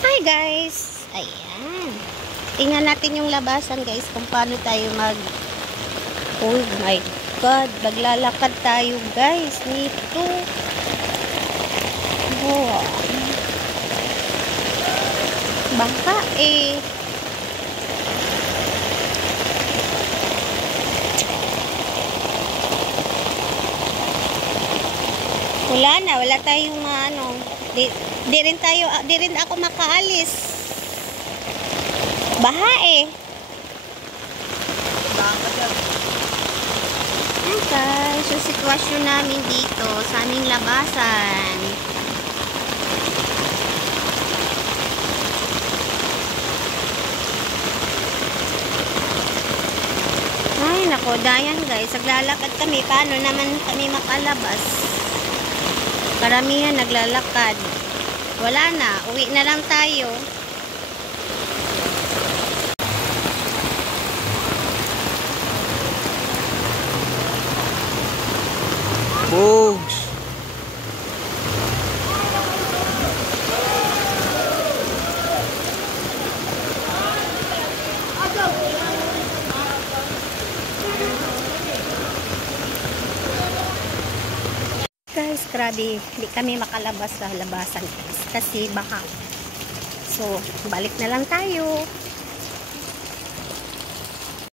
Hi guys! Ayan. Tingnan natin yung labasan guys kung paano tayo oh my god, maglalakad tayo guys nito. Wow. Baka eh. Wala tayong di rin ako makaalis. Baha eh. Ayan guys, yung sitwasyon namin dito sa aming labasan. Ay nako, dayan guys, naglalakad kami. Paano naman kami makalabas? Karamihan naglalakad. Wala na, uwi na lang tayo. Bugs. Guys, grabe, hindi kami makalabas sa labasan guys, kasi baka. So, balik na lang tayo.